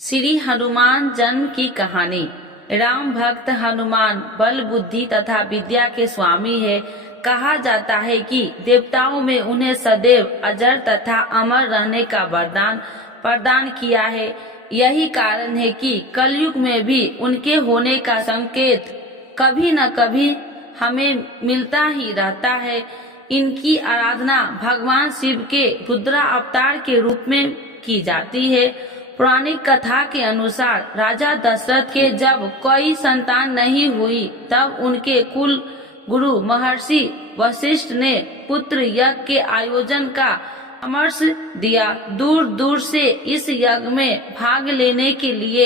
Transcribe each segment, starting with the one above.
श्री हनुमान जन्म की कहानी। राम भक्त हनुमान बल बुद्धि तथा विद्या के स्वामी है। कहा जाता है कि देवताओं में उन्हें सदैव अजर तथा अमर रहने का वरदान प्रदान किया है। यही कारण है कि कलयुग में भी उनके होने का संकेत कभी न कभी हमें मिलता ही रहता है। इनकी आराधना भगवान शिव के रुद्र अवतार के रूप में की जाती है। पौराणिक कथा के अनुसार राजा दशरथ के जब कोई संतान नहीं हुई, तब उनके कुल गुरु महर्षि वशिष्ठ ने पुत्र यज्ञ के आयोजन का परामर्श दिया। दूर दूर से इस यज्ञ में भाग लेने के लिए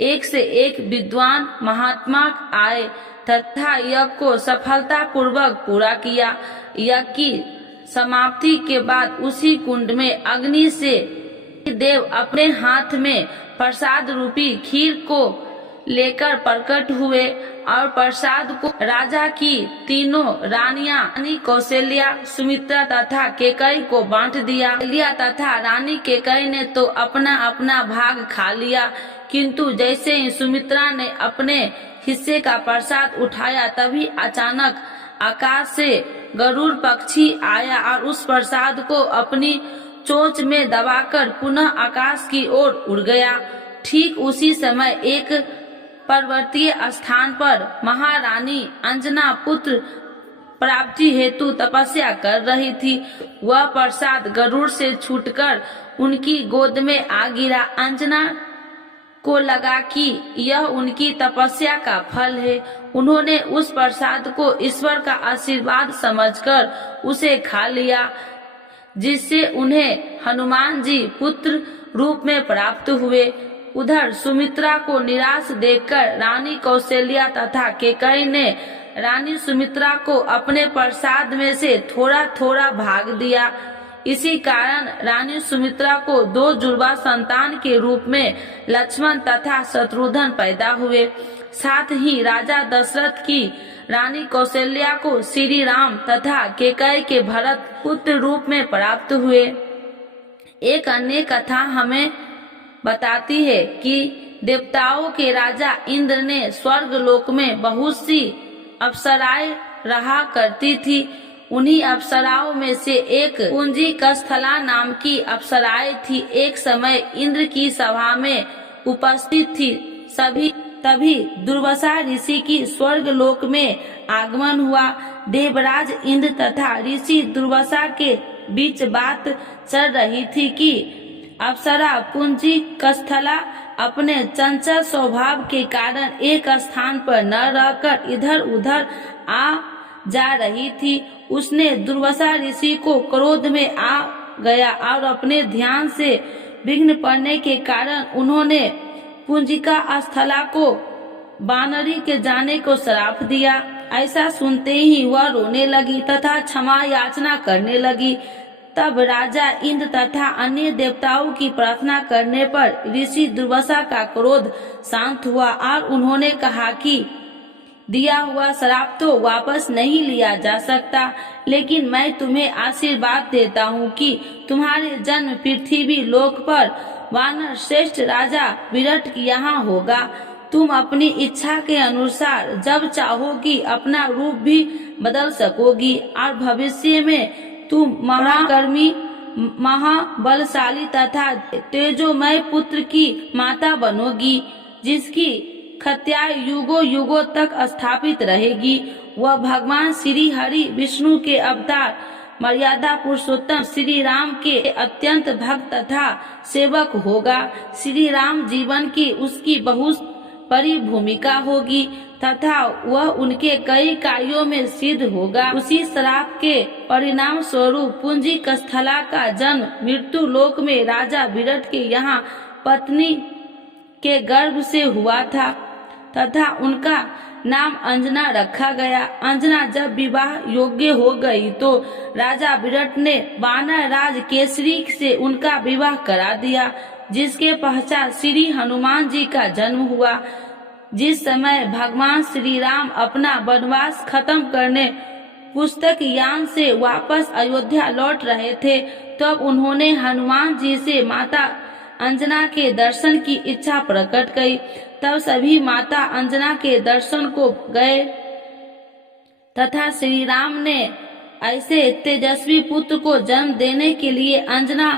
एक से एक विद्वान महात्मा आए तथा यज्ञ को सफलता पूर्वक पूरा किया। यज्ञ की समाप्ति के बाद उसी कुंड में अग्नि से देव अपने हाथ में प्रसाद रूपी खीर को लेकर प्रकट हुए और प्रसाद को राजा की तीनों रानियां रानी कौशल्या, सुमित्रा तथा केकई को बांट दिया। कौशल्या तथा रानी केकई ने तो अपना अपना भाग खा लिया, किंतु जैसे ही सुमित्रा ने अपने हिस्से का प्रसाद उठाया, तभी अचानक आकाश से गरुड़ पक्षी आया और उस प्रसाद को अपनी चोंच में दबाकर पुनः आकाश की ओर उड़ गया। ठीक उसी समय एक पर्वतीय स्थान पर महारानी अंजना पुत्र प्राप्ति हेतु तपस्या कर रही थी। वह प्रसाद गरुड़ से छूटकर उनकी गोद में आ गिरा। अंजना को लगा कि यह उनकी तपस्या का फल है। उन्होंने उस प्रसाद को ईश्वर का आशीर्वाद समझकर उसे खा लिया, जिससे उन्हें हनुमान जी पुत्र रूप में प्राप्त हुए। उधर सुमित्रा को निराश देखकर रानी कौशल्या तथा केकई ने रानी सुमित्रा को अपने प्रसाद में से थोड़ा थोड़ा भाग दिया। इसी कारण रानी सुमित्रा को दो जुड़वा संतान के रूप में लक्ष्मण तथा शत्रुघ्न पैदा हुए। साथ ही राजा दशरथ की रानी कौशल्या को श्री राम तथा केकई के भरत पुत्र रूप में प्राप्त हुए। एक अन्य कथा हमें बताती है कि देवताओं के राजा इंद्र ने स्वर्ग लोक में बहुत सी अप्सराएं रहा करती थी। उन्हीं अप्सराओं में से एक कुंजी कस्थला नाम की अप्सराएं थी। एक समय इंद्र की सभा में उपस्थित थी। तभी दुर्वासा ऋषि की स्वर्ग लोक में आगमन हुआ। देवराज इंद्र तथा ऋषि दुर्वासा के बीच बात चल रही थी कि अप्सरा कुंजी कस्थला अपने चंचल स्वभाव के कारण एक स्थान पर न रहकर इधर उधर आ जा रही थी। उसने दुर्वासा ऋषि को क्रोध में आ गया और अपने ध्यान से विघ्न पड़ने के कारण उन्होंने कुंजिका स्थला को बानरी के जाने को श्राप दिया। ऐसा सुनते ही वह रोने लगी तथा क्षमा याचना करने लगी। तब राजा इंद्र तथा अन्य देवताओं की प्रार्थना करने पर ऋषि दुर्वासा का क्रोध शांत हुआ और उन्होंने कहा कि दिया हुआ श्राप तो वापस नहीं लिया जा सकता, लेकिन मैं तुम्हें आशीर्वाद देता हूँ कि तुम्हारे जन्म पृथ्वी लोक पर वानर श्रेष्ठ राजा विराट यहाँ होगा। तुम अपनी इच्छा के अनुसार जब चाहोगी अपना रूप भी बदल सकोगी और भविष्य में तुम महाकर्मी, महाबलशाली तथा तेजोमय पुत्र की माता बनोगी, जिसकी ख्याति युगों युगों तक स्थापित रहेगी। वह भगवान श्री हरि विष्णु के अवतार मर्यादा पुरुषोत्तम श्री राम के अत्यंत भक्त तथा सेवक होगा। श्री राम जीवन की उसकी बहुत बड़ी भूमिका होगी तथा वह उनके कई कार्यों में सिद्ध होगा। उसी श्राप के परिणाम स्वरूप पुंजी कस्थला का जन्म मृत्यु लोक में राजा विराट के यहाँ पत्नी के गर्भ से हुआ था तथा उनका नाम अंजना रखा गया। अंजना जब विवाह योग्य हो गई तो राजा विराट ने वानर राज केसरी से उनका विवाह करा दिया, जिसके पश्चात श्री हनुमान जी का जन्म हुआ। जिस समय भगवान श्री राम अपना वनवास खत्म करने पुस्तक यान से वापस अयोध्या लौट रहे थे, तब उन्होंने हनुमान जी से माता अंजना के दर्शन की इच्छा प्रकट गई। तब सभी माता अंजना के दर्शन को गए तथा श्री राम ने ऐसे तेजस्वी पुत्र को जन्म देने के लिए अंजना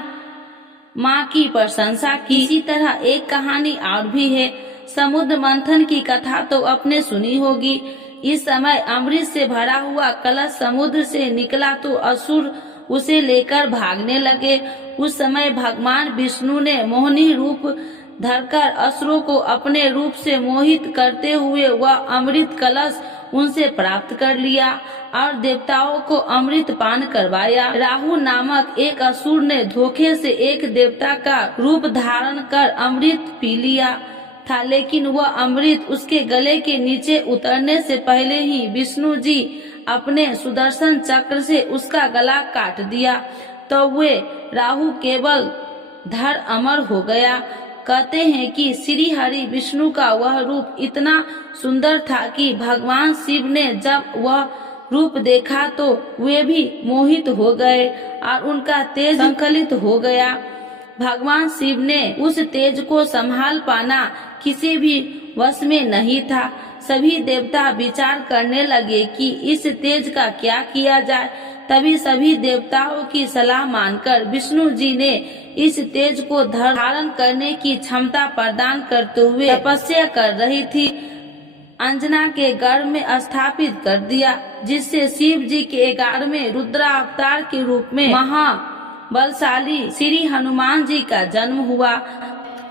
माँ की प्रशंसा की। इसी तरह एक कहानी और भी है। समुद्र मंथन की कथा तो आपने सुनी होगी। इस समय अमृत से भरा हुआ कलश समुद्र से निकला तो असुर उसे लेकर भागने लगे। उस समय भगवान विष्णु ने मोहिनी रूप धरकर असुरों को अपने रूप से मोहित करते हुए वह अमृत कलश उनसे प्राप्त कर लिया और देवताओं को अमृत पान करवाया। राहु नामक एक असुर ने धोखे से एक देवता का रूप धारण कर अमृत पी लिया था, लेकिन वह अमृत उसके गले के नीचे उतरने से पहले ही विष्णु जी अपने सुदर्शन चक्र से उसका गला काट दिया। तो वे राहु केवल धर अमर हो गया। कहते हैं कि श्री हरि विष्णु का वह रूप इतना सुंदर था कि भगवान शिव ने जब वह रूप देखा तो वे भी मोहित हो गए और उनका तेज संकलित हो गया। भगवान शिव ने उस तेज को संभाल पाना किसी भी वश में नहीं था। सभी देवता विचार करने लगे कि इस तेज का क्या किया जाए। तभी सभी देवताओं की सलाह मानकर विष्णु जी ने इस तेज को धारण करने की क्षमता प्रदान करते हुए तपस्या कर रही थी अंजना के गर्भ में स्थापित कर दिया, जिससे शिव जी के 11वें रुद्रावतार के रूप में महाबलशाली श्री हनुमान जी का जन्म हुआ।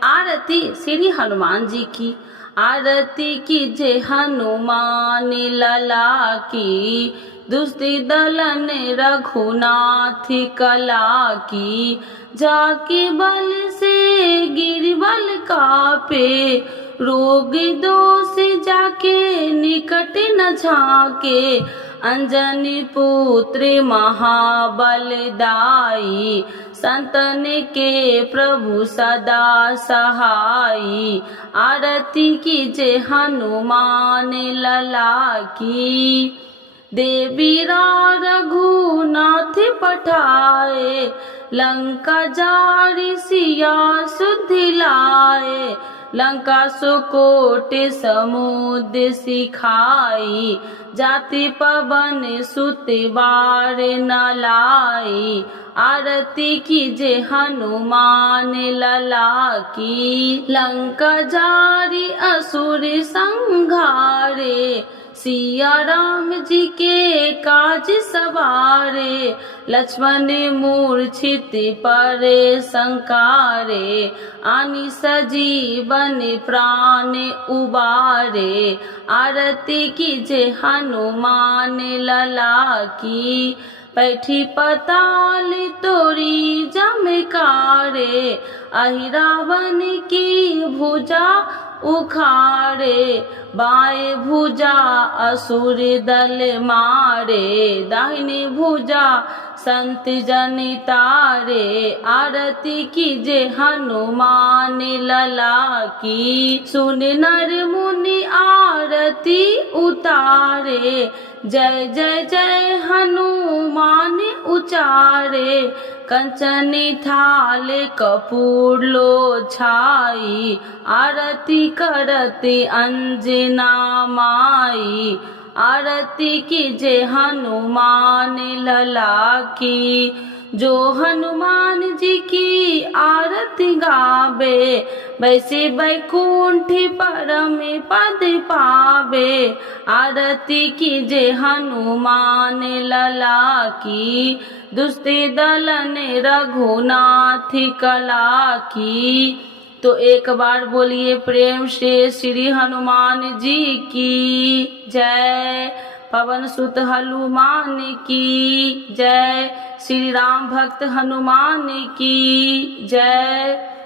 आरती श्री हनुमान जी की। आरती कीजे हनुमान लला की, दुष्टि दलन रघुनाथ कला की। जाके बल से गिरबल कापे, रोग दोष जाके निकट न झाके। अंजनी पुत्र महाबलदाई, संतन के प्रभु सदा सहाई। आरती कीजे हनुमान लला की। देवी रघुनाथ पठाए, लंका जारी सिया सुधि लाए। लंका सुकोट समुद्र सिखाई, जाति पवन सुत बार न लाई। आरती कीजे हनुमान लला की। लंका जारी असुर संघारे, सिया राम जी के काज सवारे। लक्ष्मण मूर्छित परे संकारे, आनि सजीवन प्राण उबारे। आरती कीजे हनुमान लला की। पैठी पताल तोरी जमकारे, अहि रावण की भुजा उखाड़े। बाएं भुजा असुर दल मारे, दाहिनी भुजा संत जन तारे। आरती कीजे हनुमान लला की। सुन नर मुनि आरती उतारे, जय जय जय हनुमान उचारे। कंचन थाल कपूर लो छाई, आरती करते अंजना माई। आरती कीजे हनुमान लला की। जो हनुमान जी की आरती गावे, वैसे बैकुंठ परम पद पावे। आरती कीजे हनुमान लला की। दुष्ट दलन रघुनाथ कला की। तो एक बार बोलिए प्रेम से श्री हनुमान जी की जय। पवन सुत हनुमान की जय। श्री राम भक्त हनुमान की जय।